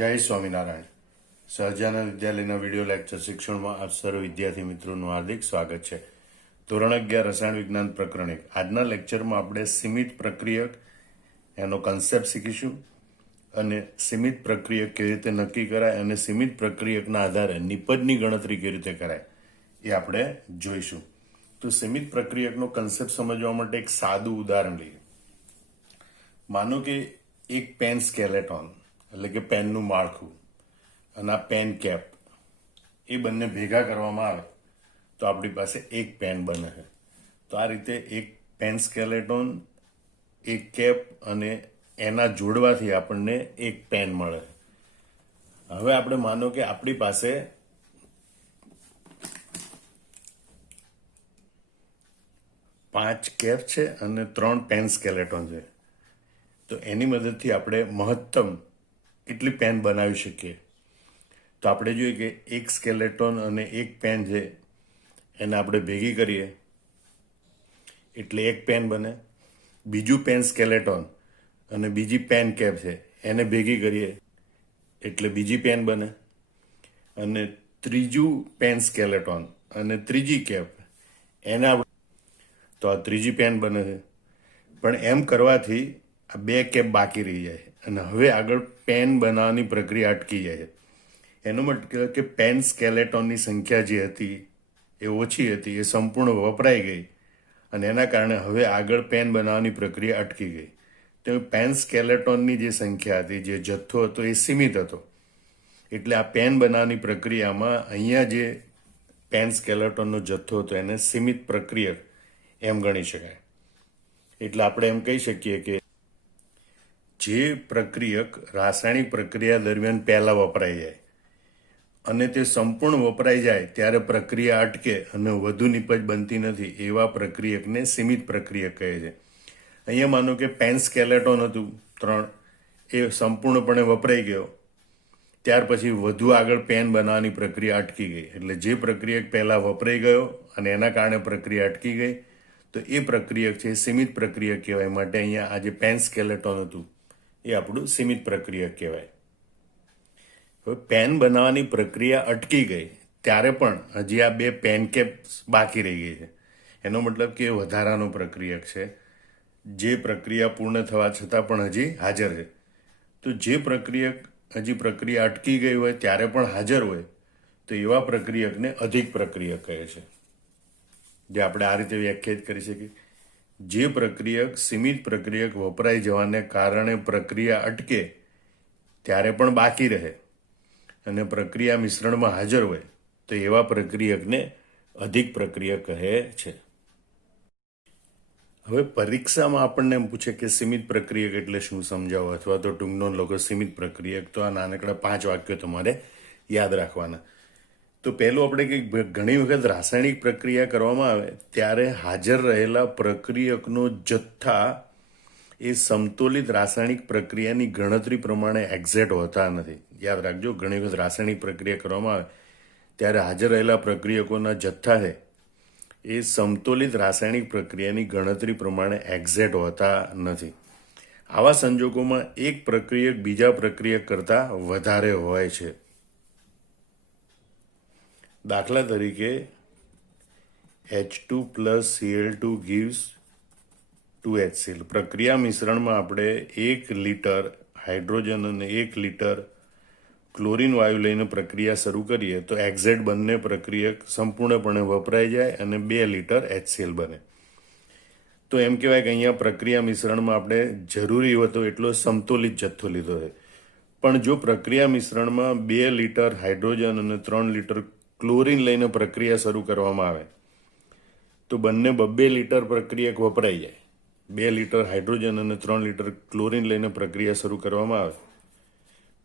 જય સ્વામિનારાયણ. સહજાનંદ વિદ્યાલયના video lecture શિક્ષણમાં આપ સર્વ વિદ્યાર્થી મિત્રોનું હાર્દિક સ્વાગત છે. ધોરણ 11 રસાયણ વિજ્ઞાન પ્રકરણ 1. આજના લેક્ચરમાં આપણે સીમિત પ્રક્રિયક એનો કન્સેપ્ટ શીખીશું અને સીમિત પ્રક્રિયક કેવી રીતે નક્કી કરાય અને સીમિત પ્રક્રિયકના આધારે નિપજની ગણતરી કેવી રીતે કરાય એ આપણે જોઈશું. તો સીમિત પ્રક્રિયકનો કન્સેપ્ટ સમજવા માટે એક સાદું ઉદાહરણ લઈએ. માનો કે એક પેન સ્કેલેટોન એટલે કે પેનનું માળખું અને આ પેન કેપ એ બંને ભેગા કરવામાં આવે તો આપણી પાસે એક પેન બને છે. તો આ રીતે એક પેન સ્કેલેટોન, એક કેપ અને એના જોડવાથી આપણને એક પેન મળે. હવે આપણે માનો કે આપણી પાસે 5 કેપ છે અને 3 પેન સ્કેલેટોન છે. તો એની મદદથી આપણે મહત્તમ કેટલી પેન બનાવી શકીએ. તો આપણે જોઈએ કે એક સ્કેલેટોન અને એક પેન છે એને આપણે ભેગી કરીએ એટલે એક પેન બને. બીજું પેન સ્કેલેટોન અને બીજી પેન કેપ છે એને ભેગી કરીએ એટલે બીજી પેન બને. અને ત્રીજું પેન સ્કેલેટોન અને ત્રીજી કેપ એને તો આ ત્રીજી પેન બને છે. પણ એમ કરવાથી આ 2 કેપ બાકી રહી જાય અને હવે આગળ પેન બનાવવાની પ્રક્રિયા અટકી જાય. એનો મતલબ કે પેન સ્કેલેટોનની સંખ્યા જે હતી એ ઓછી હતી, એ સંપૂર્ણ વપરાઈ ગઈ અને એના કારણે હવે આગળ પેન બનાવવાની પ્રક્રિયા અટકી ગઈ. તો પેન સ્કેલેટોનની જે સંખ્યા હતી, જે જથ્થો હતો એ સીમિત હતો. એટલે આ પેન બનાવવાની પ્રક્રિયામાં અહીંયા જે પેન સ્કેલેટોનનો જથ્થો હતો એને સીમિત પ્રક્રિયક એમ ગણી શકાય. એટલે આપણે એમ કહી શકીએ કે જે પ્રક્રિયક રાસાયણિક પ્રક્રિયા દરમિયાન પહેલા વપરાઈ જાય અને તે સંપૂર્ણ વપરાઈ જાય ત્યારે પ્રક્રિયા અટકે અને વધુ નિપજ બનતી નથી, એવા પ્રક્રિયકને સીમિત પ્રક્રિયક કહે છે. અહીંયા માનો કે પેન સ્કેલેટોન હતું 3, એ સંપૂર્ણપણે વપરાઈ ગયો, ત્યાર પછી વધુ આગળ પેન બનાવવાની પ્રક્રિયા અટકી ગઈ. એટલે જે પ્રક્રિયક પહેલા વપરાઈ ગયો અને એના કારણે પ્રક્રિયા અટકી ગઈ તો એ પ્રક્રિયક છે સીમિત પ્રક્રિયક કહેવાય. માટે અહીંયા આ જે પેન સ્કેલેટોન હતું એ આપણું સીમિત પ્રક્રિયક કહેવાય. હવે પેન બનાવવાની પ્રક્રિયા અટકી ગઈ ત્યારે પણ હજી આ 2 પેન કેપ બાકી રહી ગઈ છે. એનો મતલબ કે વધારાનો પ્રક્રિયક છે, જે પ્રક્રિયા પૂર્ણ થવા છતાં પણ હજી હાજર છે. તો જે પ્રક્રિયક હજી પ્રક્રિયા અટકી ગઈ હોય ત્યારે પણ હાજર હોય તો એવા પ્રક્રિયકને અધિક પ્રક્રિયક કહે છે. જે આપણે આ રીતે વ્યાખ્યાયિત કરી શકીએ. જે પ્રક્રિયક સીમિત પ્રક્રિયક વપરાઈ જવાને કારણે પ્રક્રિયા અટકે ત્યારે પણ બાકી રહે અને પ્રક્રિયા મિશ્રણમાં હાજર હોય તો એવા પ્રક્રિયકને અધિક પ્રક્રિયક કહે છે. હવે પરીક્ષામાં આપણને એમ પૂછે કે સીમિત પ્રક્રિયક એટલે શું સમજાવો, અથવા તો ટૂંક નોંધ લો કે સીમિત પ્રક્રિયક. તો આ નાનકડા 5 વાક્યો તમારે યાદ રાખવાના. તો પહેલું આપણે કે ઘણી વખત રાસાયણિક પ્રક્રિયા કરવામાં આવે ત્યારે હાજર રહેલા પ્રક્રિયકનો જથ્થા એ સમતોલિત રાસાયણિક પ્રક્રિયાની ગણતરી પ્રમાણે એક્ઝેક્ટ હોતા નથી. યાદ રાખજો, ઘણી વખત રાસાયણિક પ્રક્રિયા કરવામાં આવે ત્યારે હાજર રહેલા પ્રક્રિયકોના જથ્થા છે એ સમતોલિત રાસાયણિક પ્રક્રિયાની ગણતરી પ્રમાણે એક્ઝેક્ટ હોતા નથી. આવા સંજોગોમાં એક પ્રક્રિયક બીજા પ્રક્રિયક કરતાં વધારે હોય છે. દાખલા તરીકે H2 plus Cl2 gives 2HCl. પ્રક્રિયા મિશ્રણમાં આપણે 1 લિટર હાઇડ્રોજન અને 1 લિટર ક્લોરીન વાયુ લઈને પ્રક્રિયા શરૂ કરીએ તો એક્ઝેક્ટ બંને પ્રક્રિયક સંપૂર્ણપણે વપરાઈ જાય અને 2 લિટર HCl બને. તો એમ કહેવાય કે અહીંયા પ્રક્રિયા મિશ્રણમાં આપણે જરૂરી હતો એટલો સમતોલિત જથ્થો લીધો છે. પણ જો પ્રક્રિયા મિશ્રણમાં 2 લિટર હાઇડ્રોજન અને 3 લિટર ક્લોરીન લઈને પ્રક્રિયા શરૂ કરવામાં આવે તો બંને 2 લિટર પ્રક્રિયક વપરાઈ જાય. 2 લિટર હાઇડ્રોજન અને 3 લિટર ક્લોરીન લઈને પ્રક્રિયા શરૂ કરવામાં આવે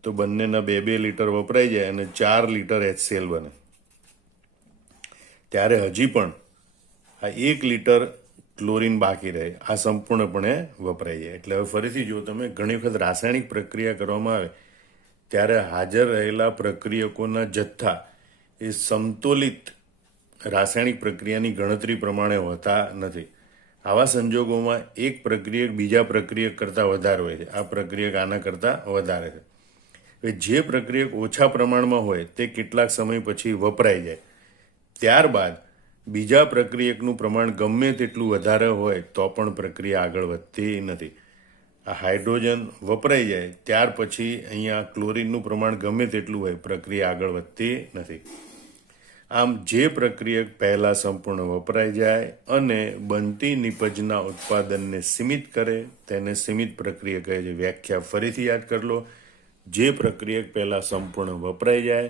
તો બંનેના 2 લિટર વપરાઈ જાય અને 4 લિટર HCl બને. ત્યારે હજી પણ આ 1 લિટર ક્લોરીન બાકી રહે, આ સંપૂર્ણપણે વપરાઈ જાય. એટલે હવે ફરીથી જો તમે ઘણી વખત રાસાયણિક પ્રક્રિયા કરવામાં આવે ત્યારે હાજર રહેલા પ્રક્રિયકોના જથ્થા એ સમતોલિત રાસાયણિક પ્રક્રિયાની ગણતરી પ્રમાણે હોતા નથી. આવા સંજોગોમાં એક પ્રક્રિયક બીજા પ્રક્રિયક કરતાં વધારે હોય છે. આ પ્રક્રિયક આના કરતાં વધારે છે. હવે જે પ્રક્રિયક ઓછા પ્રમાણમાં હોય તે કેટલાક સમય પછી વપરાઈ જાય, ત્યારબાદ બીજા પ્રક્રિયકનું પ્રમાણ ગમે તેટલું વધારે હોય તો પણ પ્રક્રિયા આગળ વધતી નથી. આ હાઇડ્રોજન વપરાઈ જાય ત્યાર પછી અહીંયા ક્લોરીનનું પ્રમાણ ગમે તેટલું હોય, પ્રક્રિયા આગળ વધતી નથી. આમ જે પ્રક્રિયક પહેલાં સંપૂર્ણ વપરાઈ જાય અને બનતી નિપજના ઉત્પાદનને સીમિત કરે તેને સીમિત પ્રક્રિયા કહે છે. વ્યાખ્યા ફરીથી યાદ કરી લો. જે પ્રક્રિયક પહેલાં સંપૂર્ણ વપરાઈ જાય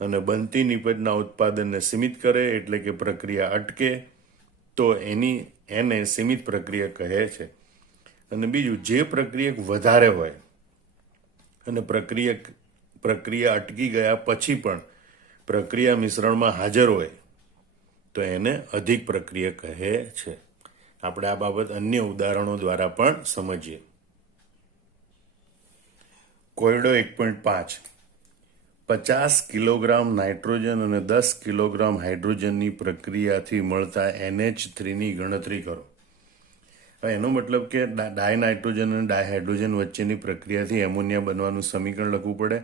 અને બનતી નિપજના ઉત્પાદનને સીમિત કરે એટલે કે પ્રક્રિયા અટકે તો એને સીમિત પ્રક્રિયા કહે છે. અને બીજું, જે પ્રક્રિયક વધારે હોય અને પ્રક્રિયા અટકી ગયા પછી પણ પ્રક્રિયા મિશ્રણમાં હાજર હોય તો એને અધિક પ્રક્રિયા કહે છે. આપણે આ બાબત અન્ય ઉદાહરણો દ્વારા પણ સમજીએ. કોયડો 1.5 50 કિલોગ્રામ નાઇટ્રોજન અને 10 કિલોગ્રામ હાઇડ્રોજનની પ્રક્રિયાથી મળતા NH3ની ગણતરી કરો. હવે એનો મતલબ કે ડાયનાઇટ્રોજન અને ડાયહાઇડ્રોજન વચ્ચેની પ્રક્રિયાથી એમોનિયા બનવાનું સમીકરણ લખવું પડે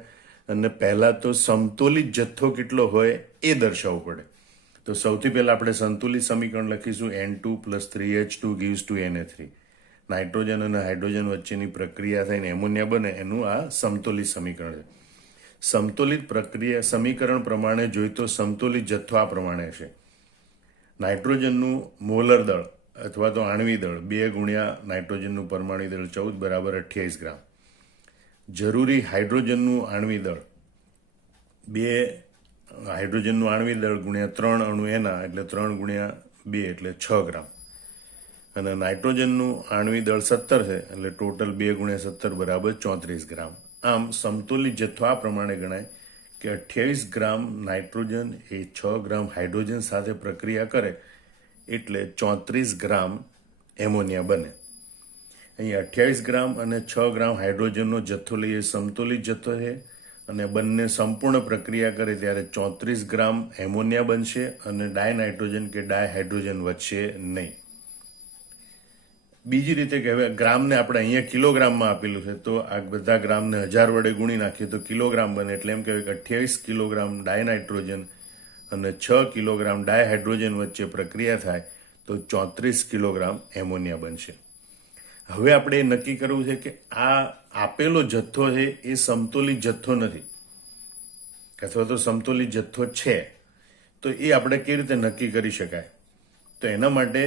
અને પહેલાં તો સમતોલિત જથ્થો કેટલો હોય એ દર્શાવવું પડે. તો સૌથી પહેલાં આપણે સંતુલિત સમીકરણ લખીશું. N2 + 3H2 gives to Na3. Nitrogen અને હાઇડ્રોજન વચ્ચેની પ્રક્રિયા થઈને એમોનિયા બને એનું આ સમતોલિત સમીકરણ છે. સમતોલિત પ્રક્રિયા સમીકરણ પ્રમાણે જોઈતો સમતોલિત જથ્થો આ પ્રમાણે છે. નાઇટ્રોજનનું મોલર દળ અથવા તો આણ્વિક દળ 2 ગુણ્યા નાઇટ્રોજનનું પરમાણુ દળ 14 બરાબર 28 ગ્રામ. જરૂરી હાઇડ્રોજનનું આણ્વિક દળ 2 હાઇડ્રોજનનું આણ્વિક દળ ગુણ્યા 3 અણુ એના એટલે 3 ગુણ્યા 2 એટલે 6 ગ્રામ. અને નાઇટ્રોજનનું આણ્વિક દળ 17 છે એટલે ટોટલ 2 ગુણ્યા 17 બરાબર 34 ગ્રામ. આમ સમતોલિત જથ્થો આ પ્રમાણે ગણાય કે 28 ગ્રામ નાઇટ્રોજન એ 6 ગ્રામ હાઇડ્રોજન સાથે પ્રક્રિયા કરે એટલે 34 ગ્રામ એમોનિયા બને. અહીં 28 ગ્રામ અને 6 ગ્રામ હાઇડ્રોજનનો જથ્થો લઈએ સમતોલિત જથ્થો છે અને બંને સંપૂર્ણ પ્રક્રિયા કરે ત્યારે 34 ગ્રામ એમોનિયા બનશે અને ડાયનાઇટ્રોજન કે ડાયહાઇડ્રોજન વધશે નહીં. બીજી રીતે કહેવાય, ગ્રામને આપણે અહીંયા કિલોગ્રામમાં આપેલું છે તો આ બધા ગ્રામને 1000 વડે ગુણી નાખીએ તો કિલોગ્રામ બને. એટલે એમ કહેવાય કે 28 કિલોગ્રામ ડાયનાઇટ્રોજન અને 6 કિલોગ્રામ ડાયહાઇડ્રોજન વચ્ચે પ્રક્રિયા થાય તો 34 કિલોગ્રામ એમોનિયા બનશે. હવે આપણે એ નક્કી કરવું છે કે આ આપેલો જથ્થો છે એ સમતોલિત જથ્થો નથી અથવા તો સમતોલિત જથ્થો છે તો એ આપણે કેવી રીતે નક્કી કરી શકાય? તો એના માટે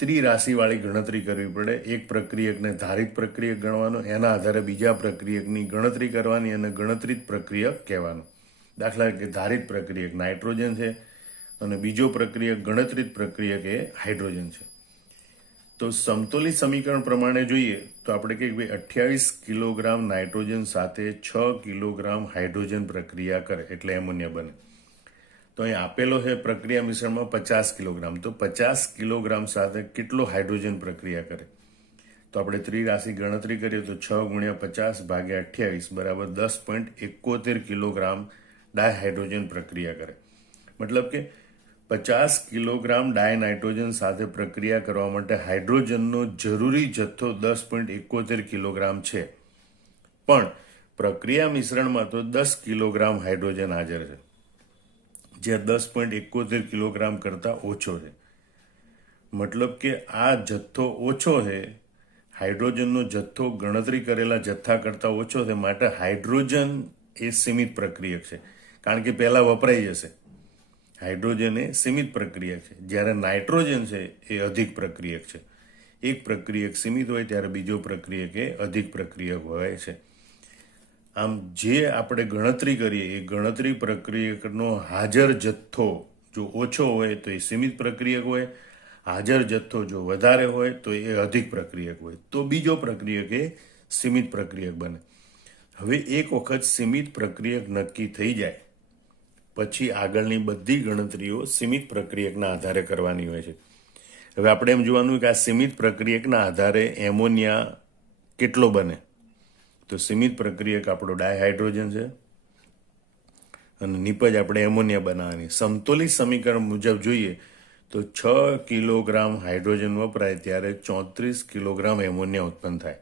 ત્રિરાશિવાળી ગણતરી કરવી પડે. એક પ્રક્રિયકને ધારિત પ્રક્રિયક ગણવાનો, એના આધારે બીજા પ્રક્રિયકની ગણતરી કરવાની અને ગણતરીત પ્રક્રિયક કહેવાનું. દાખલા તરીકે ધારિત પ્રક્રિયક નાઇટ્રોજન છે અને બીજો પ્રક્રિયક ગણતરીત પ્રક્રિયક એ હાઇડ્રોજન છે. તો સમતોલિત સમીકરણ પ્રમાણે જોઈએ તો આપણે કહીએ કે 28 કિલોગ્રામ નાઇટ્રોજન સાથે 6 કિલોગ્રામ હાઇડ્રોજન પ્રક્રિયા કરે એટલે એમોનિયા બને. તો અહીં આપેલો છે પ્રક્રિયા મિશ્રણમાં 50 કિલોગ્રામ. તો 50 કિલોગ્રામ સાથે કેટલો હાઇડ્રોજન પ્રક્રિયા કરે? તો આપણે ત્રિરાશિ ગણતરી કરીએ તો 6 ગુણ્યા 50 ભાગ્યા 28 બરાબર 10.71 કિલોગ્રામ ડાયહાઇડ્રોજન પ્રક્રિયા કરે. મતલબ કે 50 કિલોગ્રામ ડાયનાઇટ્રોજન સાથે પ્રક્રિયા કરવા માટે હાઇડ્રોજનનો જરૂરી જથ્થો 10.71 કિલોગ્રામ છે, પણ પ્રક્રિયા મિશ્રણમાં તો 10 કિલોગ્રામ હાઇડ્રોજન હાજર છે, જે 10.71 કિલોગ્રામ કરતાં ઓછો છે. મતલબ કે આ જથ્થો ઓછો છે, હાઇડ્રોજનનો જથ્થો ગણતરી કરેલા જથ્થા કરતાં ઓછો છે, માટે હાઇડ્રોજન એ સીમિત પ્રક્રિયક છે કારણ કે પહેલાં વપરાઈ જશે. હાઇડ્રોજન એ સીમિત પ્રક્રિયક છે, જ્યારે નાઇટ્રોજન છે એ અધિક પ્રક્રિયક છે. એક પ્રક્રિયક સીમિત હોય ત્યારે બીજો પ્રક્રિયક એ અધિક પ્રક્રિયક હોય છે. આમ જે આપણે ગણતરી કરીએ એ ગણતરી પ્રક્રિયકનો હાજર જથ્થો જો ઓછો હોય તો એ સીમિત પ્રક્રિયક હોય, હાજર જથ્થો જો વધારે હોય તો એ અધિક પ્રક્રિયક હોય, તો બીજો પ્રક્રિયક એ સીમિત પ્રક્રિયક બને. હવે એક વખત સીમિત પ્રક્રિયક નક્કી થઈ જાય પછી આગળની બધી ગણતરીઓ સીમિત પ્રક્રિયકના આધારે કરવાની હોય છે. હવે આપણે એમ જોવાનું કે આ સીમિત પ્રક્રિયકના આધારે એમોનિયા કેટલો બને. તો સીમિત પ્રક્રિયક આપણો ડાયહાઇડ્રોજન છે અને નિપજ આપણે એમોનિયા બનાવવાની. સમતોલિત સમીકરણ મુજબ જોઈએ તો 6 કિલોગ્રામ હાઇડ્રોજન વપરાય ત્યારે 34 કિલોગ્રામ એમોનિયા ઉત્પન્ન થાય.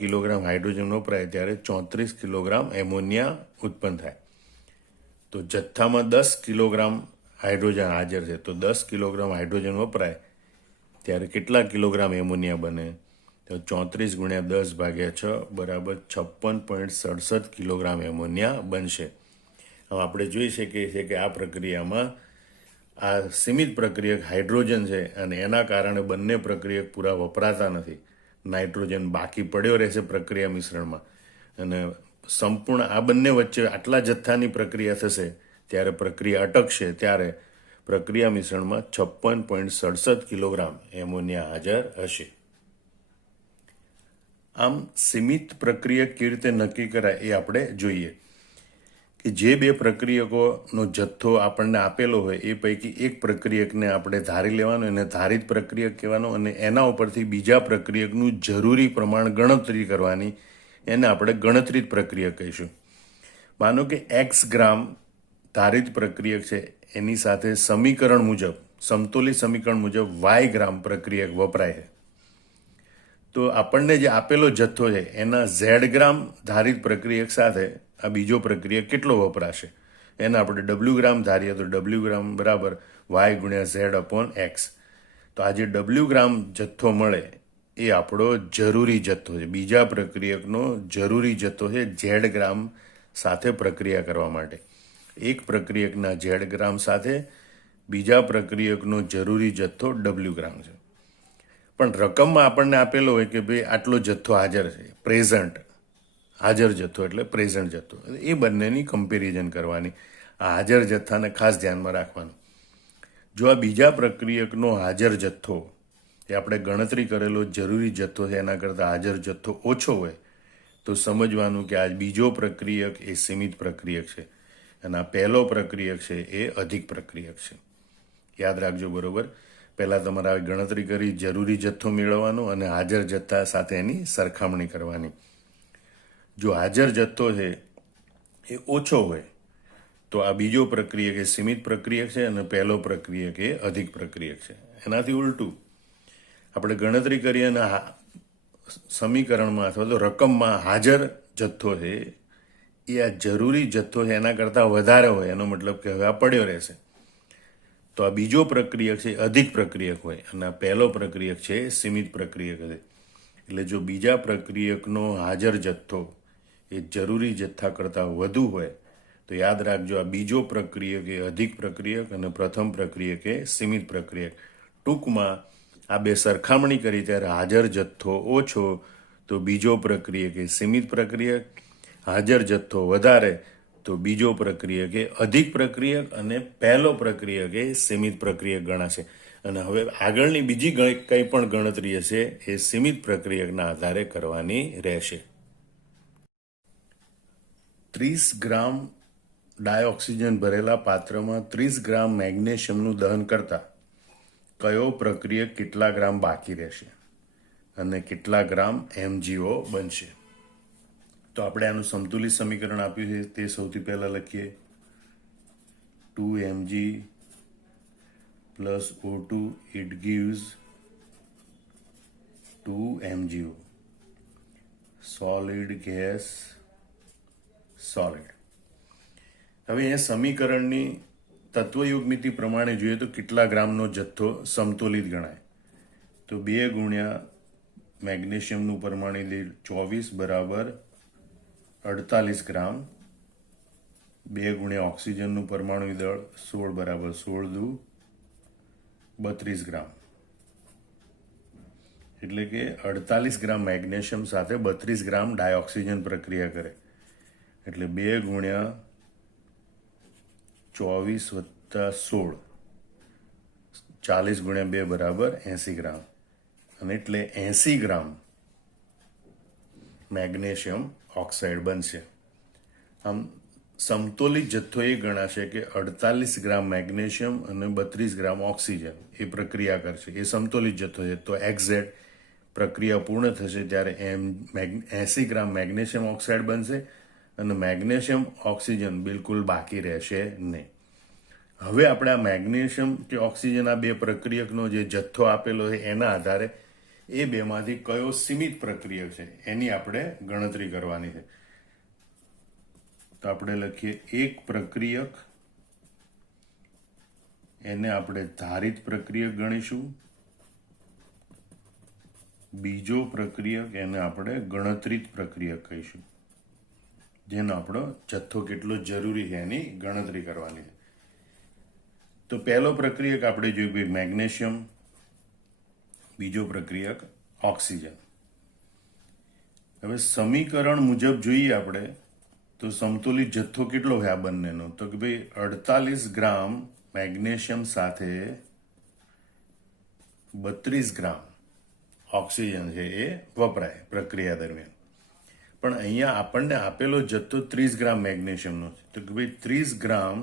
કિલોગ્રામ હાઇડ્રોજન વપરાય ત્યારે 34 કિલોગ્રામ એમોનિયા ઉત્પન્ન થાય. તો જથ્થામાં 10 કિલોગ્રામ હાઇડ્રોજન હાજર છે, તો 10 કિલોગ્રામ હાઇડ્રોજન વપરાય ત્યારે કેટલા કિલોગ્રામ એમોનિયા બને? તો 34 ગુણ્યા 10 ભાગ્યા 6 બરાબર 56.67 કિલોગ્રામ એમોનિયા બનશે. હવે આપણે જોઈ શકીએ છીએ કે આ પ્રક્રિયામાં આ સીમિત પ્રક્રિયક હાઇડ્રોજન છે અને એના કારણે બંને પ્રક્રિયક પૂરા વપરાતા નથી. નાઇટ્રોજન બાકી પડ્યો રહેશે પ્રક્રિયા મિશ્રણમાં અને સંપૂર્ણ આ બંને વચ્ચે આટલા જથ્થાની પ્રક્રિયા થશે ત્યારે પ્રક્રિયા અટકશે ત્યારે પ્રક્રિયા મિશ્રણમાં 56.67 કિલોગ્રામ એમોનિયા હાજર હશે. આમ સીમિત પ્રક્રિયક કેવી રીતે નક્કી કરાય એ આપણે જોઈએ કે જે બે પ્રક્રિયકોનો જથ્થો આપણને આપેલો હોય એ પૈકી એક પ્રક્રિયકને આપણે ધારી લેવાનો, એને ધારિત પ્રક્રિયક કહેવાનો, અને એના ઉપરથી બીજા પ્રક્રિયકનું જરૂરી પ્રમાણ ગણતરી કરવાની, એને આપણે ગણતરીત પ્રક્રિયક કહીશું. માનો કે એક્સ ગ્રામ ધારિત પ્રક્રિયક છે, એની સાથે સમીકરણ મુજબ, સમતોલી સમીકરણ મુજબ વાય ગ્રામ પ્રક્રિયક વપરાય છે. તો આપણને જે આપેલો જથ્થો છે એના ઝેડ ગ્રામ ધારિત પ્રક્રિયક સાથે આ બીજો પ્રક્રિયક કેટલો વપરાશે એને આપણે ડબલ્યુ ગ્રામ ધારીએ તો ડબલ્યુ ગ્રામ બરાબર વાય ગુણ્યા ઝેડ અપોન એક્સ. તો આ જે ડબલ્યુ ગ્રામ જથ્થો મળે એ આપણો જરૂરી જથ્થો છે, બીજા પ્રક્રિયકનો જરૂરી જથ્થો છે ઝેડ ગ્રામ સાથે પ્રક્રિયા કરવા માટે. એક પ્રક્રિયકના ઝેડ ગ્રામ સાથે બીજા પ્રક્રિયકનો જરૂરી જથ્થો ડબલ્યુ ગ્રામ છે. પણ રકમમાં આપણને આપેલો હોય કે ભાઈ આટલો જથ્થો હાજર છે, પ્રેઝન્ટ હાજર જથ્થો એટલે પ્રેઝન્ટ જથ્થો, એ બંનેની કમ્પેરિઝન કરવાની. આ હાજર જથ્થાને ખાસ ધ્યાનમાં રાખવાનું. જો આ બીજા પ્રક્રિયકનો હાજર જથ્થો એ આપણે ગણતરી કરેલો જરૂરી જથ્થો છે એના કરતાં હાજર જથ્થો ઓછો હોય તો સમજવાનું કે આ બીજો પ્રક્રિયક એ સીમિત પ્રક્રિયક છે અને આ પહેલો પ્રક્રિયક છે એ અધિક પ્રક્રિયક છે. યાદ રાખજો બરોબર. પહેલાં તમારે આવી ગણતરી કરી જરૂરી જથ્થો મેળવવાનો અને હાજર જથ્થા સાથે એની સરખામણી કરવાની. જો હાજર જથ્થો છે એ ઓછો હોય તો આ બીજો પ્રક્રિયક એ સીમિત પ્રક્રિયક છે અને પહેલો પ્રક્રિયક એ અધિક પ્રક્રિયક છે. એનાથી ઉલટું આપણે ગણતરી કરીએ અને સમીકરણમાં અથવા તો રકમમાં હાજર જથ્થો છે એ આ જરૂરી જથ્થો છે એના કરતાં વધારે હોય, એનો મતલબ કે હવે આ પડ્યો રહેશે, તો આ બીજો પ્રક્રિયક છે અધિક પ્રક્રિયક હોય અને આ પહેલો પ્રક્રિયક છે સીમિત પ્રક્રિયક છે. એટલે જો બીજા પ્રક્રિયકનો હાજર જથ્થો એ જરૂરી જથ્થા કરતાં વધુ હોય તો યાદ રાખજો આ બીજો પ્રક્રિયક એ અધિક પ્રક્રિયક અને પ્રથમ પ્રક્રિયક એ સીમિત પ્રક્રિયક. ટૂંકમાં આ બે સરખામણી કરી ત્યારે હાજર જથ્થો ઓછો તો બીજો પ્રક્રિયક એ સીમિત પ્રક્રિયક, હાજર જથ્થો વધારે તો બીજો પ્રક્રિયક એ અધિક પ્રક્રિયક અને પહેલો પ્રક્રિયક એ સીમિત પ્રક્રિયક ગણાશે. અને હવે આગળની બીજી કંઈ પણ ગણતરી હશે એ સીમિત પ્રક્રિયકના આધારે કરવાની રહેશે. 30 ગ્રામ ડાયઓક્સિજન ભરેલા પાત્રમાં 30 ગ્રામ મેગ્નેશિયમનું દહન કરતા કયો પ્રક્રિયક કેટલા ગ્રામ બાકી રહેશે અને કેટલા ગ્રામ MgO બનશે? તો આપણે આનું સમતુલિત સમીકરણ આપ્યું છે તે સૌથી પહેલાં લખીએ. 2mg plus O2 it gives 2MgO. Solid gas solid. હવે એ સમીકરણની તત્વયુગ્મિતિ પ્રમાણે જોઈએ તો કેટલા ગ્રામનો જથ્થો સમતોલિત ગણાય? તો 2 ગુણ્યા મેગ્નેશિયમનું પરમાણુ દીઠ 24 બરાબર 48 ગ્રામ, 2 ગુણ્યા ઓક્સિજનનું પરમાણુ દળ 16 બરાબર 16 દુ 32 ગ્રામ. એટલે કે 48 ગ્રામ મેગ્નેશિયમ સાથે 32 ગ્રામ ડાયઓક્સિજન પ્રક્રિયા કરે એટલે 2 ગુણ્યા 24 વત્તા 16, 40 ગુણ્યા 2 બરાબર 80 ગ્રામ અને એટલે 80 ગ્રામ મેગ્નેશિયમ ઓક્સાઇડ બનશે. આમ સમતોલિત જથ્થો એ ગણાશે કે 48 ગ્રામ મેગ્નેશિયમ અને 32 ગ્રામ ઓક્સિજન એ પ્રક્રિયા કરશે, એ સમતોલિત જથ્થો છે. તો એક્ઝેક્ટ પ્રક્રિયા પૂર્ણ થશે ત્યારે 80 ગ્રામ મેગ્નેશિયમ ઓક્સાઇડ બનશે અને મેગ્નેશિયમ ઓક્સિજન બિલકુલ બાકી રહેશે નહીં. હવે આપણે આ મેગ્નેશિયમ કે ઓક્સિજન આ બે પ્રક્રિયકનો જે જથ્થો આપેલો છે એના આધારે એ બેમાંથી કયો સીમિત પ્રક્રિયક છે એની આપણે ગણતરી કરવાની છે. તો આપણે લખીએ એક પ્રક્રિયક, એને આપણે ધારિત પ્રક્રિયક ગણીશું. બીજો પ્રક્રિયક એને આપણે ગણતરીત પ્રક્રિયક કહીશું, જેનો આપણો જથ્થો કેટલો જરૂરી છે એની ગણતરી કરવાની છે. તો પહેલો પ્રક્રિયક આપણે જોયું ભાઈ મેગ્નેશિયમ, બીજો પ્રક્રિયક ઓક્સિજન. હવે સમીકરણ મુજબ જોઈએ આપણે તો સમતુલિત જથ્થો કેટલો છે આ બંનેનો, તો કે ભાઈ 48 ગ્રામ મેગ્નેશિયમ સાથે 32 ગ્રામ ઓક્સિજન છે એ વપરાય પ્રક્રિયા દરમિયાન. પણ અહીંયા આપણને આપેલો જથ્થો 30 ગ્રામ મેગ્નેશિયમનો છે, તો કે ભાઈ 30 ગ્રામ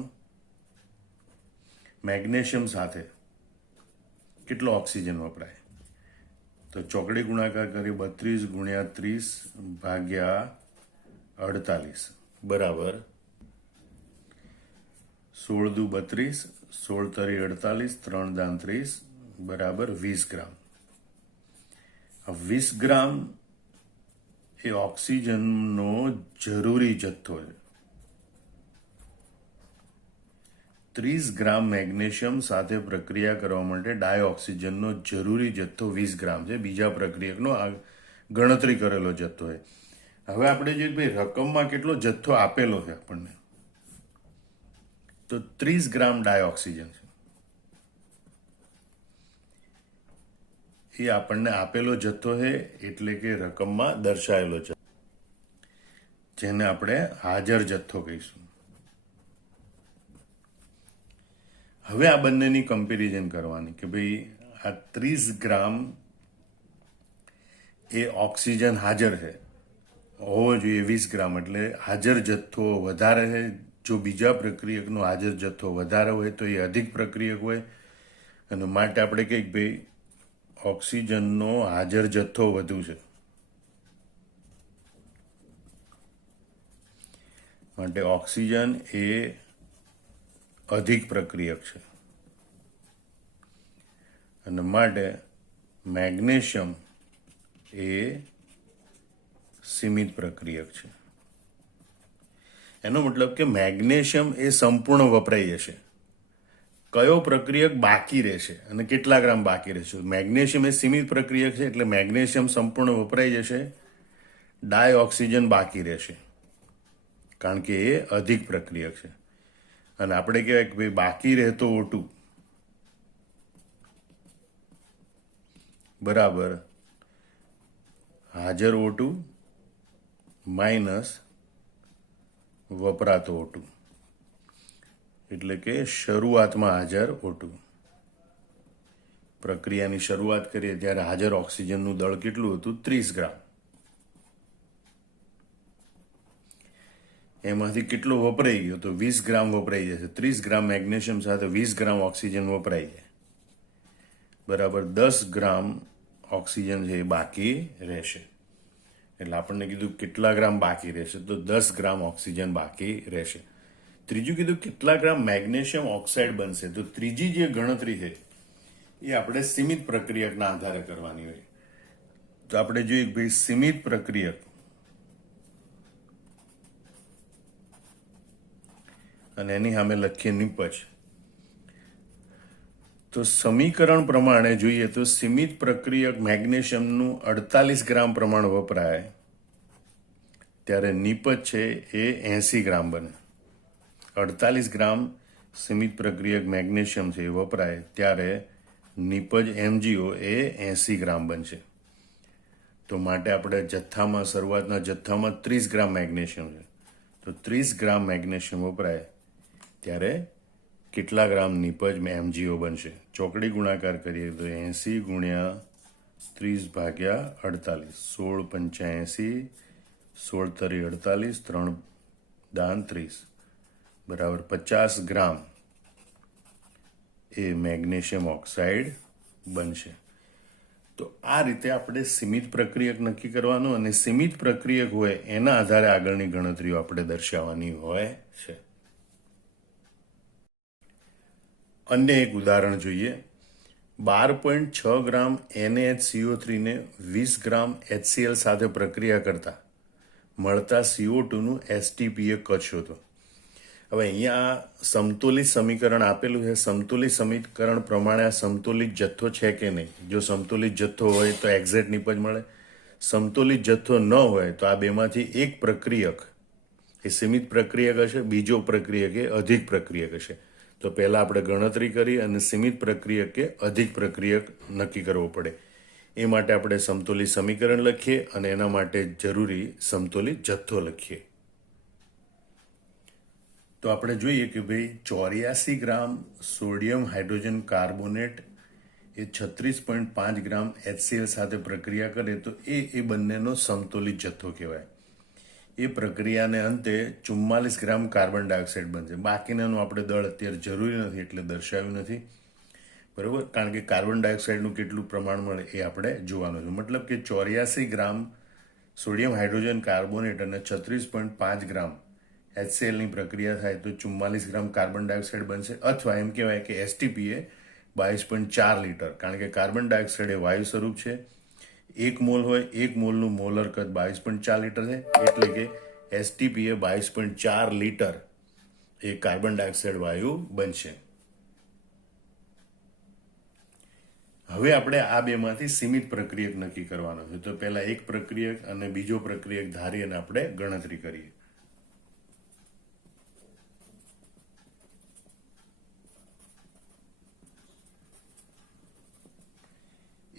મેગ્નેશિયમ સાથે કેટલો ઓક્સિજન વપરાય. તો ચોકડી ગુણાકાર કરી 32 ગુણ્યા 30 ભાગ્યા 48 બરાબર 16 દુ 32, 16 તરી 48, 3 દાન 30 બરાબર 20 ગ્રામ. 20 ગ્રામ એ ઓક્સિજનનો જરૂરી જથ્થો છે. 30 ગ્રામ મેગ્નેશિયમ સાથે પ્રક્રિયા કરવા માટે ડાયઓક્સિજનનો જરૂરી જથ્થો 20 ગ્રામ છે. બીજા પ્રક્રિયકનો આ ગણતરી કરેલો જથ્થો છે. હવે આપણે જોઈએ ભાઈ રકમમાં કેટલો જથ્થો આપેલો છે આપણને, તો 30 ગ્રામ ડાયઓક્સિજન છે. એ આપણને આપેલો જથ્થો છે, એટલે કે રકમમાં દર્શાવેલો જથ્થો, જેને આપણે હાજર જથ્થો કહીશું. હવે આ બંનેની કમ્પેરિઝન કરવાની કે ભાઈ આ 30 ગ્રામ એ ઓક્સિજન હાજર છે, હોવો જોઈએ 20 ગ્રામ, એટલે હાજર જથ્થો વધારે છે. જો બીજા પ્રક્રિયકનો હાજર જથ્થો વધારે હોય તો એ અધિક પ્રક્રિયક હોય, અને માટે આપણે કહીએ કે ભાઈ ઓક્સિજનનો હાજર જથ્થો વધુ છે, માટે ઓક્સિજન એ અધિક પ્રક્રિયક છે, અને માટે મેગ્નેશિયમ એ સીમિત પ્રક્રિયક છે. એનો મતલબ કે મેગ્નેશિયમ એ સંપૂર્ણ વપરાઈ જશે. કયો પ્રક્રિયક બાકી રહેશે અને કેટલા ગ્રામ બાકી રહેશે? મેગ્નેશિયમ એ સીમિત પ્રક્રિયક છે, એટલે મેગ્નેશિયમ સંપૂર્ણ વપરાઈ જશે, ડાયઓક્સિજન બાકી રહેશે, કારણ કે એ અધિક પ્રક્રિયક છે. અને આપણે કહેવાય કે ભાઈ બાકી રહેતો O2 બરાબર હાજર O2 માઇનસ વપરાતો O2, એટલે કે શરૂઆતમાં હાજર O2. પ્રક્રિયાની શરૂઆત કરીએ ત્યારે હાજર ઓક્સિજનનું દળ કેટલું હતું? 30 ગ્રામ. એમાંથી કેટલો વપરાઈ ગયો? તો 20 ગ્રામ વપરાઈ જશે. 30 ગ્રામ મેગ્નેશિયમ સાથે 20 ગ્રામ ઓક્સિજન વપરાઈ જાય, બરાબર 10 ગ્રામ ઓક્સિજન છે એ બાકી રહેશે. એટલે આપણને કીધું કેટલા ગ્રામ બાકી રહેશે, તો 10 ગ્રામ ઓક્સિજન બાકી રહેશે. ત્રીજું કીધું કેટલા ગ્રામ મેગ્નેશિયમ ઓક્સાઇડ બનશે, તો ત્રીજી જે ગણતરી છે એ આપણે સીમિત પ્રક્રિયકના આધારે કરવાની હોય. તો આપણે જોઈએ ભાઈ સીમિત પ્રક્રિયક, અને એની સામે લખીએ નિપજ. તો સમીકરણ પ્રમાણે જોઈએ તો સીમિત પ્રક્રિયક મેગ્નેશિયમનું 48 ગ્રામ પ્રમાણ વપરાય ત્યારે નિપજ છે એ 80 ગ્રામ બને. 48 ગ્રામ સીમિત પ્રક્રિયક મેગ્નેશિયમ છે એ વપરાય ત્યારે નિપજ MgO એ 80 ગ્રામ બનશે. તો માટે આપણે જથ્થામાં શરૂઆતના જથ્થામાં 30 ગ્રામ મેગ્નેશિયમ છે, તો 30 ગ્રામ મેગ્નેશિયમ વપરાય ત્યારે કેટલા ગ્રામ નિપજ MgO બનશે? ચોકડી ગુણાકાર કરીએ તો 80 ગુણ્યા 30 ભાગ્યા 48, 16 85, 16 તરી 48, 3 દાન 30 બરાબર 50 ગ્રામ એ મેગ્નેશિયમ ઓક્સાઇડ બનશે. તો આ રીતે આપણે સીમિત પ્રક્રિયક નક્કી કરવાનું, અને સીમિત પ્રક્રિયક હોય એના આધારે આગળની ગણતરીઓ આપણે દર્શાવવાની હોય છે. અન્ય એક ઉદાહરણ જોઈએ. 12.6 ગ્રામ NaHCO3 ને 20 ગ્રામ HCl સાથે પ્રક્રિયા કરતા મળતા CO2નું STPA કદ શોધો. હવે અહીંયા સમતુલિત સમીકરણ આપેલું છે. સમતુલિત સમીકરણ પ્રમાણે આ સમતુલિત જથ્થો છે કે નહીં. જો સમતુલિત જથ્થો હોય તો એક્ઝેક્ટ નિપજ મળે. સમતુલિત જથ્થો ન હોય તો આ બેમાંથી એક પ્રક્રિયક એ સીમિત પ્રક્રિયક હશે, બીજો પ્રક્રિયક એ અધિક પ્રક્રિયક હશે. તો પહેલાં આપણે ગણતરી કરી અને સીમિત પ્રક્રિયક કે અધિક પ્રક્રિયક નક્કી કરવો પડે. એ માટે આપણે સમતુલિત સમીકરણ લખીએ અને એના માટે જરૂરી સમતુલિત જથ્થો લખીએ. તો આપણે જોઈએ કે ભાઈ 84 ગ્રામ સોડિયમ હાઇડ્રોજન કાર્બોનેટ એ 36.5 ગ્રામ HCl સાથે પ્રક્રિયા કરે તો એ બંનેનો સમતુલિત જથ્થો કહેવાય. એ પ્રક્રિયાને અંતે 44 ગ્રામ કાર્બન ડાયોક્સાઇડ બનશે. બાકીનાનું આપણે દળ અત્યારે જરૂરી નથી એટલે દર્શાવ્યું નથી, બરાબર. કારણ કે કાર્બન ડાયોક્સાઇડનું કેટલું પ્રમાણ મળે એ આપણે જોવાનું છે. મતલબ કે 84 ગ્રામ સોડિયમ હાઇડ્રોજન કાર્બોનેટ અને 36.5 ગ્રામ HClની પ્રક્રિયા થાય તો 44 ગ્રામ કાર્બન ડાયોક્સાઇડ બનશે. અથવા એમ કહેવાય કે STPA 22.4 લીટર. કારણ કે કાર્બન ડાયોક્સાઇડ એ વાયુ સ્વરૂપ છે. 1 મોલ હોય, 1 મોલનું મોલર કદ 22.4 લીટર છે. એટલે કે STPA 22.4 લીટર એ કાર્બન ડાયોક્સાઇડ વાયુ બનશે. હવે આપણે આ બેમાંથી સીમિત પ્રક્રિયક નક્કી કરવાનો છે. તો પહેલા એક પ્રક્રિયક અને બીજો પ્રક્રિયક ધારી અને આપણે ગણતરી કરીએ.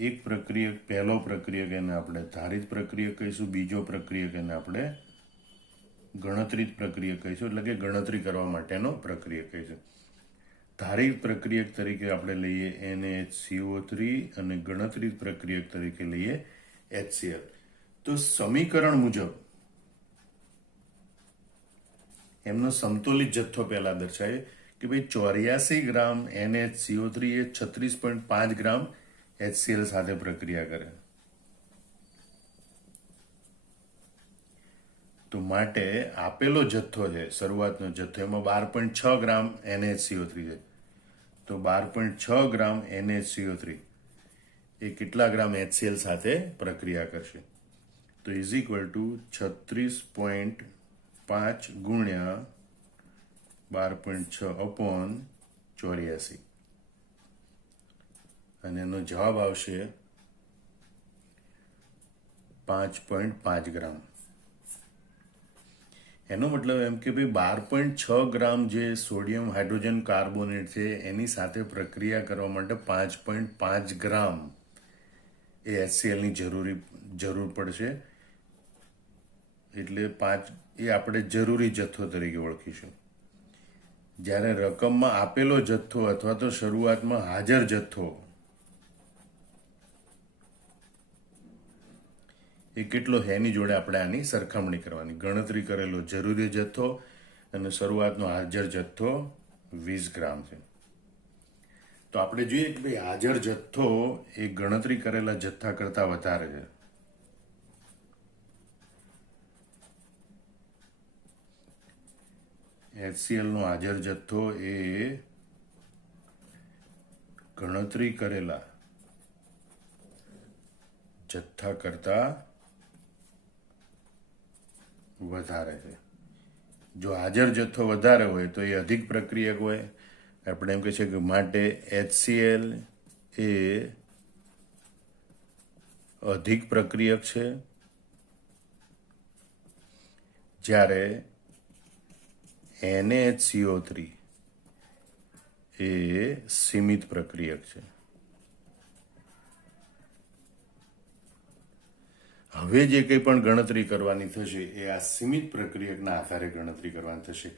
એક પ્રક્રિયક, પહેલો પ્રક્રિયક એને આપણે ધારિત પ્રક્રિયક કહીશું, બીજો પ્રક્રિયક એને આપણે ગણતરીત પ્રક્રિયક કહીશું, એટલે કે ગણતરી કરવા માટેનો પ્રક્રિયક કહીશું. ધારિત પ્રક્રિયક તરીકે આપણે લઈએ NaHCO3 અને ગણતરીત પ્રક્રિયક તરીકે લઈએ HCl. તો સમીકરણ મુજબ એમનો સમતુલિત જથ્થો પહેલા દર્શાવે કે ભાઈ 84 ગ્રામ NaHCO3 એ 36.5 ગ્રામ HCl સાથે પ્રક્રિયા કરે. તો માટે આપેલો જથ્થો છે, શરૂઆતનો જથ્થો, એમાં 12.6 ગ્રામ NaHCO3 છે. તો 12.6 ગ્રામ NaHCO3 એ કેટલા ગ્રામ HCl સાથે પ્રક્રિયા કરશે? તો ઇઝ ઇક્વલ ટુ 36.5 ગુણ્યા 12.6 અપોન 84 અને એનો જવાબ આવશે 5.5 ગ્રામ. એનો મતલબ એમ કે ભાઈ 12.6 ગ્રામ જે સોડિયમ હાઇડ્રોજન કાર્બોનેટ છે એની સાથે પ્રક્રિયા કરવા માટે 5.5 ગ્રામ એ HClની જરૂર પડશે. એટલે 5 એ આપણે જરૂરી જથ્થો તરીકે ઓળખીશું. જ્યારે રકમમાં આપેલો જથ્થો અથવા તો શરૂઆતમાં હાજર જથ્થો એ કેટલો છે એની જોડે આપણે આની સરખામણી કરવાની. ગણતરી કરેલો જરૂરી જથ્થો અને શરૂઆતનો હાજર જથ્થો 20 ગ્રામ છે. તો આપણે જોઈએ કે ભાઈ હાજર જથ્થો એ ગણતરી કરેલા જથ્થા કરતા વધારે છે. HCl નો હાજર જથ્થો એ ગણતરી કરેલા જથ્થા કરતા વધારે છે. જો હાજર જથ્થો વધારે હોય તો એ અધિક પ્રક્રિયક હોય. આપણે એમ કહે છે કે માટે HCl એ અધિક પ્રક્રિયક છે, જ્યારે NaHCO3 એ સીમિત પ્રક્રિયક છે. હવે જે કંઈ પણ ગણતરી કરવાની થશે એ આ સીમિત પ્રક્રિયકના આધારે ગણતરી કરવાની થશે.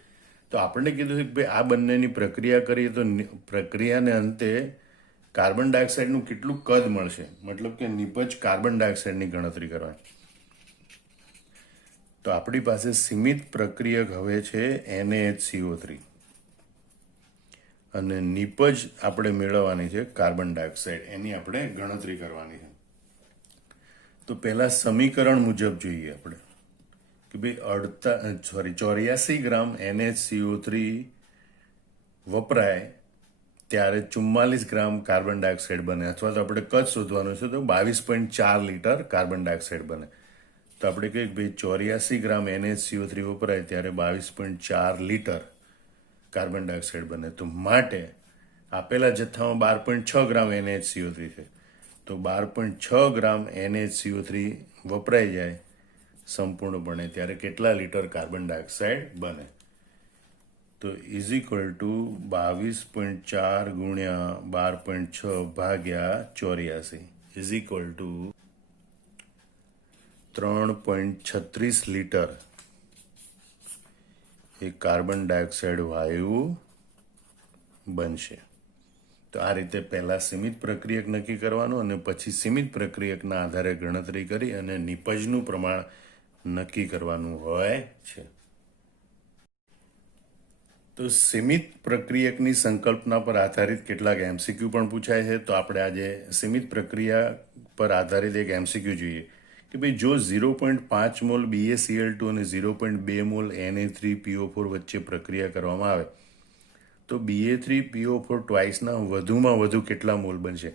તો આપણને કીધું છે કે ભાઈ આ બંનેની પ્રક્રિયા કરીએ તો પ્રક્રિયાને અંતે કાર્બન ડાયોક્સાઇડનું કેટલું કદ મળશે, મતલબ કે નિપજ કાર્બન ડાયોક્સાઇડની ગણતરી કરવાની. તો આપણી પાસે સીમિત પ્રક્રિયક હવે છે NaHCO3 અને નિપજ આપણે મેળવવાની છે કાર્બન ડાયોક્સાઇડ. એની આપણે ગણતરી કરવાની છે. તો પહેલા સમીકરણ મુજબ જોઈએ આપણે કે ભાઈ 84 ગ્રામ NaHCO3 વપરાય ત્યારે 44 ગ્રામ કાર્બન ડાયોક્સાઇડ બને, અથવા તો આપણે કદ શોધવાનું છે તો 22.4 લીટર કાર્બન ડાયોક્સાઇડ બને. તો આપણે કહીએ કે ભાઈ 84 ગ્રામ NaCO3 વપરાય ત્યારે 22.4 લીટર કાર્બન ડાયોક્સાઇડ બને. તો માટે આપેલા જથ્થામાં 12.6 ગ્રામ NaCO3 છે, તો 12.6 ગ્રામ NaCO3 વપરાઈ જાય સંપૂર્ણપણે ત્યારે કેટલા લીટર કાર્બન ડાયોક્સાઇડ બને? તો ઇઝ ઇક્વલ ટુ 22.4 ગુણ્યા 12.6 ભાગ્યા 84 is equal to 3.36 litre A carbon dioxide વાયુ બનશે. તો આ રીતે પહેલા સીમિત પ્રક્રિયક નક્કી કરવાનું અને પછી સીમિત પ્રક્રિયકના આધારે ગણતરી કરી અને નિપજનું પ્રમાણ નક્કી કરવાનું હોય છે. તો સીમિત પ્રક્રિયકની સંકલ્પના પર આધારિત કેટલાક MCQ પણ પૂછાય છે. તો આપણે આજે સીમિત પ્રક્રિયા પર આધારિત એક MCQ જોઈએ કે ભાઈ જો 0.5 મોલ BaCl2 અને 0.2 મોલ Na3PO4 વચ્ચે પ્રક્રિયા કરવામાં આવે તો Ba3PO4 ટ્વાઇસના વધુમાં વધુ કેટલા મોલ બનશે?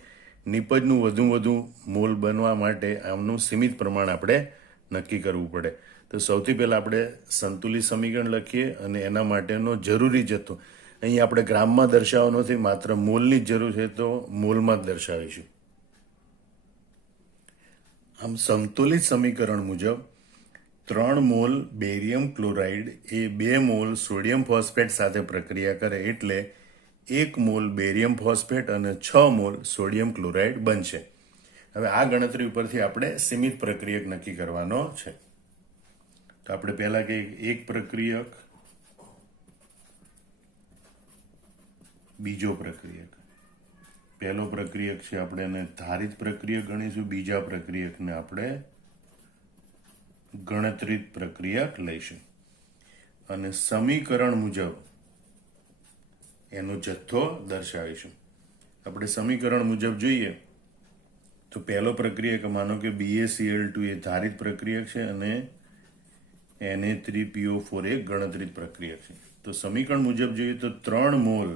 નિપજનું વધુ મોલ બનવા માટે આમનું સીમિત પ્રમાણ આપણે નક્કી કરવું પડે. તો સૌથી પહેલાં આપણે સંતુલિત સમીકરણ લખીએ અને એના માટેનો જરૂરી જથ્થો અહીં આપણે ગ્રામમાં દર્શાવવાનો નથી, માત્ર મોલની જ જરૂર છે તો મોલમાં જ દર્શાવીશું. આમ સંતુલિત સમીકરણ મુજબ 3 મોલ બેરિયમ ક્લોરાઇડ એ 2 મોલ સોડિયમ ફોસ્ફેટ સાથે પ્રક્રિયા કરે એટલે 1 મોલ બેરિયમ ફોસ્ફેટ અને 6 મોલ સોડિયમ ક્લોરાઇડ બનશે. હવે આ ગણતરી ઉપરથી આપણે સીમિત પ્રક્રિયક નક્કી કરવાનો છે. તો આપણે પહેલા કહીએ એક પ્રક્રિયક, બીજો પ્રક્રિયક. પહેલો પ્રક્રિયક છે આપણે એને ધારિત પ્રક્રિયક ગણીશું, બીજા પ્રક્રિયકને આપણે ગણતરીત પ્રક્રિયક લઈશું અને સમીકરણ મુજબ એનો જથ્થો દર્શાવીશું. આપણે સમીકરણ મુજબ જોઈએ તો પહેલો પ્રક્રિયક માનો કે BaCl2 એ ધારિત પ્રક્રિયક છે અને Na3PO4 એ ગણતરીત પ્રક્રિયક છે. તો સમીકરણ મુજબ જોઈએ તો 3 મોલ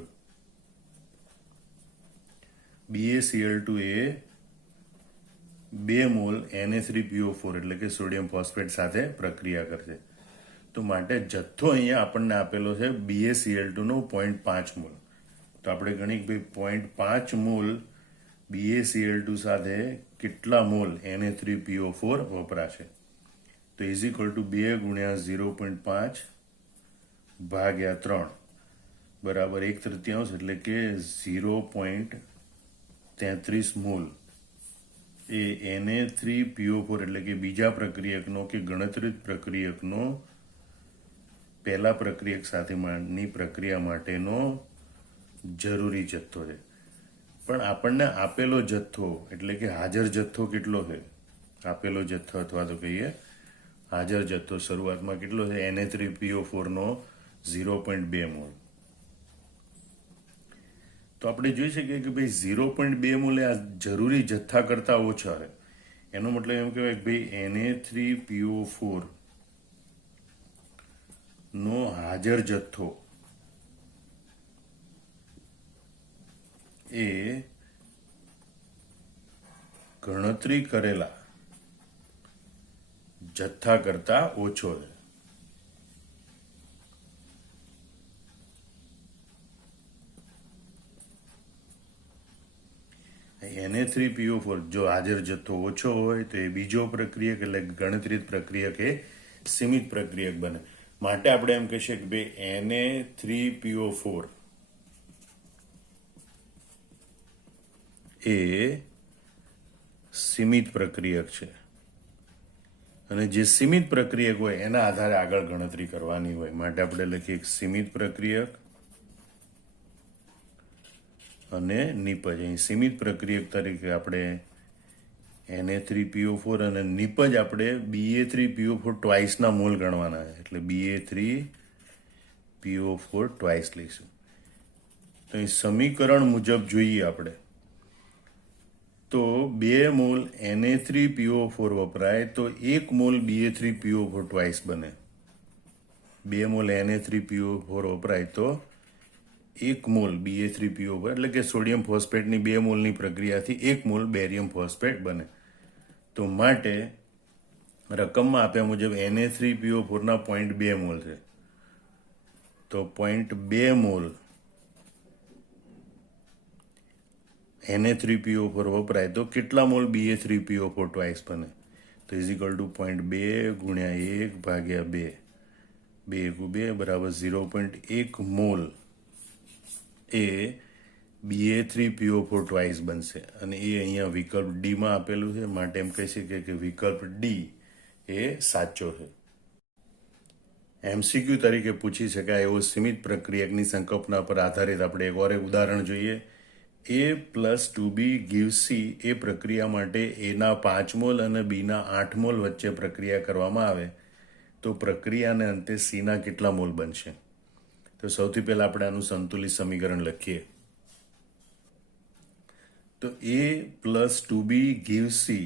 BaCl2 એ 2 મોલ Na3PO4 એટલે કે સોડિયમ ફોસ્ફેટ સાથે પ્રક્રિયા કરશે. તો માટે જથ્થો અહીંયા આપણને આપેલો છે BaCl2 નો 0.5 મોલ. તો આપણે ગણી કે ભાઈ 0.5 મોલ BaCl2 સાથે કેટલા મોલ Na3PO4 વપરાશે? તો ઇઝ ઇક્વલ ટુ 2 ગુણ્યા 0.5 ભાગ્યા 3 બરાબર 1/3 એટલે કે 0.33 મોલ એ Na3PO4 એટલે કે બીજા પ્રક્રિયકનો કે ગણતરીત પ્રક્રિયકનો પહેલા પ્રક્રિયક સાથેની પ્રક્રિયા માટેનો જરૂરી જથ્થો છે. પણ આપણને આપેલો જથ્થો એટલે કે હાજર જથ્થો કેટલો છે? આપેલો જથ્થો અથવા તો કહીએ હાજર જથ્થો શરૂઆતમાં કેટલો છે? Na3PO4 નો 0.2 મોલ. તો આપણે જોઈ શકીએ કે ભાઈ 0.2 મોલ આ જરૂરી જથ્થા કરતાં ઓછા છે. એનો મતલબ એમ કહેવાય કે ભાઈ Na3PO4 નો હાજર જથ્થો એ ગણતરી કરેલા જથ્થા કરતા ઓછો છે. Na3PO4 જો હાજર જથ્થો ઓછો હોય તો એ બીજો પ્રક્રિયક એટલે ગણતરીત પ્રક્રિયક એ સીમિત પ્રક્રિયક બને. માટે આપણે એમ કહીએ કે ભાઈ Na3PO4 એ સીમિત પ્રક્રિયક છે અને જે સીમિત પ્રક્રિયક હોય એના આધારે આગળ ગણતરી કરવાની હોય. માટે આપણે લખીએ સીમિત પ્રક્રિયક અને નિપજ. અહીં સીમિત પ્રક્રિયક તરીકે આપણે Na3PO4 અને નિપજ આપણે Ba3PO4 ટ્વાઇસના મોલ ગણવાના છે એટલે Ba3PO4 ટ્વાઇસ લઈશું. તો અહીં સમીકરણ મુજબ જોઈએ આપણે તો 2 મોલ Na3PO4 વપરાય તો 1 મોલ Ba3PO4 ટ્વાઇસ બને. 2 મોલ Na3PO4 વપરાય તો 1 મોલ BA3PO4 એટલે કે સોડિયમ ફોસ્ફેટની 2 મોલની પ્રક્રિયાથી 1 મોલ બેરિયમ ફોસ્ફેટ બને. તો માટે રકમમાં આપ્યા મુજબ Na3PO4ના 0.2 મોલ છે. તો 0.2 મોલ Na3PO4 વપરાય તો કેટલા મોલ BA3PO4 ટ્વાઇસ બને? તો ઇઝ ઇક્વલ ટુ 0.2 ગુણ્યા 1 ભાગ્યા 2, 2 2 બરાબર 0.1 મોલ એ BA3PO4 ટ્વાઇસ બનશે. અને એ અહીંયા વિકલ્પ ડીમાં આપેલું છે, માટે એમ કહી શકીએ કે વિકલ્પ ડી એ સાચો છે. MCQ તરીકે પૂછી શકાય એવો સીમિત પ્રક્રિયકની સંકલ્પના પર આધારિત આપણે એક ઓર ઉદાહરણ જોઈએ. A+2B gives C એ પ્રક્રિયા માટે એના 5 મોલ અને બીના 8 મોલ વચ્ચે પ્રક્રિયા કરવામાં આવે તો પ્રક્રિયાને અંતે સીના કેટલા મોલ બનશે? તો સૌથી પહેલા આપણે આનું સંતુલિત સમીકરણ લખીએ. તો A+2B gives C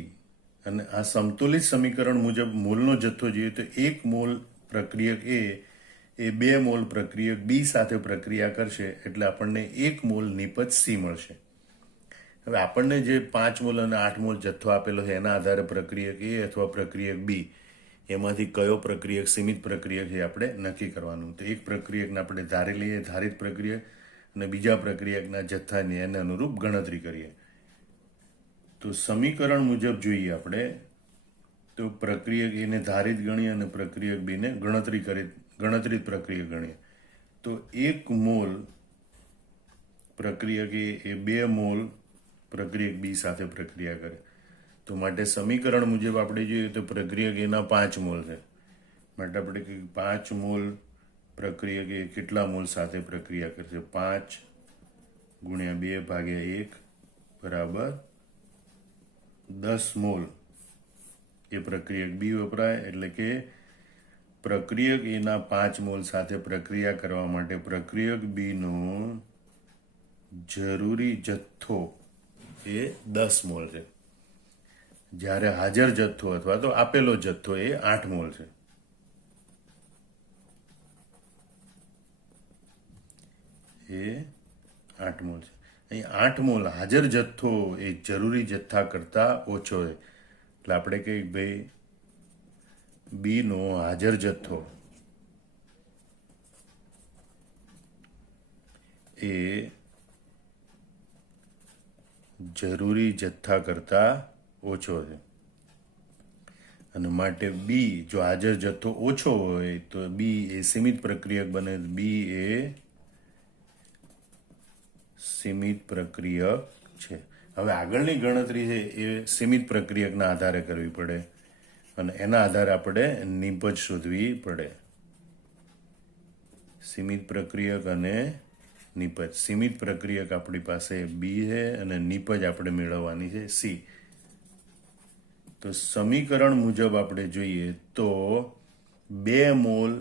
અને આ સંતુલિત સમીકરણ મુજબ મોલનો જથ્થો જોઈએ તો 1 મોલ પ્રક્રિયક એ 2 મોલ પ્રક્રિયક બી સાથે પ્રક્રિયા કરશે એટલે આપણને 1 મોલ નિપજ સી મળશે. હવે આપણને જે 5 મોલ અને 8 મોલ જથ્થો આપેલો છે એના આધારે પ્રક્રિયક એ અથવા પ્રક્રિયક બી એમાંથી કયો પ્રક્રિયક સીમિત પ્રક્રિયક છે આપણે નક્કી કરવાનું. તો એક પ્રક્રિયકને આપણે ધારી લઈએ ધારિત પ્રક્રિયક અને બીજા પ્રક્રિયકના જથ્થાની એને અનુરૂપ ગણતરી કરીએ. તો સમીકરણ મુજબ જોઈએ આપણે તો પ્રક્રિયક એને ધારિત ગણીએ અને પ્રક્રિયક બીને ગણતરીત પ્રક્રિયક ગણીએ. તો 1 મોલ પ્રક્રિયક એ 2 મોલ પ્રક્રિયક બી સાથે પ્રક્રિયા કરે. તો માટે સમીકરણ મુજબ આપણે જોઈએ તો પ્રક્રિયક એના 5 મોલ છે, માટે આપણે 5 મોલ પ્રક્રિયક એ કેટલા મોલ સાથે પ્રક્રિયા કરશે? 5 ગુણ્યા 2 ભાગ્યા 1 બરાબર 10 મોલ એ પ્રક્રિયક બી વપરાય. એટલે કે પ્રક્રિયક એના 5 મોલ સાથે પ્રક્રિયા કરવા માટે પ્રક્રિયક બીનો જરૂરી જથ્થો એ 10 મોલ છે, જ્યારે હાજર જથ્થો અથવા તો આપેલો જથ્થો એ 8 મોલ છે. એ 8 મોલ છે. અહીં 8 મોલ હાજર જથ્થો એ જરૂરી જથ્થા કરતા ઓછો છે. એટલે આપણે કહીએ ભાઈ બીનો હાજર જથ્થો એ જરૂરી જથ્થા કરતા ઓછો છે અને માટે બી જો હાજર જથ્થો ઓછો હોય તો બી એ સીમિત પ્રક્રિયક બને. બી એ સીમિત પ્રક્રિયક છે. હવે આગળની ગણતરી છે એ સીમિત પ્રક્રિયકના આધારે કરવી પડે અને એના આધારે આપણે નિપજ શોધવી પડે. સીમિત પ્રક્રિયક અને નિપજ. સીમિત પ્રક્રિયક આપણી પાસે બી છે અને નિપજ આપણે મેળવવાની છે સી. તો સમીકરણ મુજબ આપણે જોઈએ તો 2 મોલ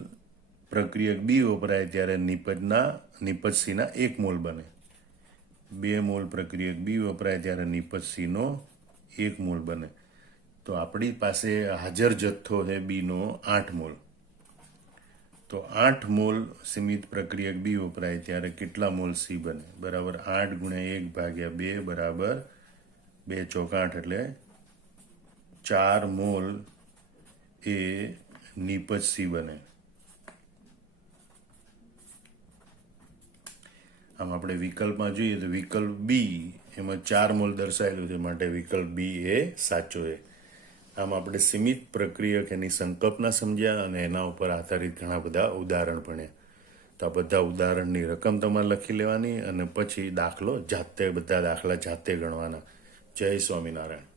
પ્રક્રિયક બી વપરાય ત્યારે નિપજ સીના 1 મોલ બને. 2 મોલ પ્રક્રિયક બી વપરાય ત્યારે નિપજ સીનો 1 મોલ બને. તો આપણી પાસે હાજર જથ્થો છે બીનો 8 મોલ. તો 8 મોલ સીમિત પ્રક્રિયક બી વપરાય ત્યારે કેટલા મોલ સી બને? બરાબર 8 ગુણ્યા 1 ભાગ્યા 2 બરાબર 2 ચોક 8 એટલે 4 મોલ એ નિપજ સી બને. આમ આપણે વિકલ્પમાં જોઈએ તો વિકલ્પ બી એમાં 4 મોલ દર્શાવેલું છે, માટે વિકલ્પ બી એ સાચો છે. આમ આપણે સીમિત પ્રક્રિયક એની સંકલ્પના સમજ્યા અને એના ઉપર આધારિત ઘણા બધા ઉદાહરણ ભણ્યા. તો આ બધા ઉદાહરણની રકમ તમારે લખી લેવાની અને પછી બધા દાખલા જાતે ગણવાના. જય સ્વામિનારાયણ.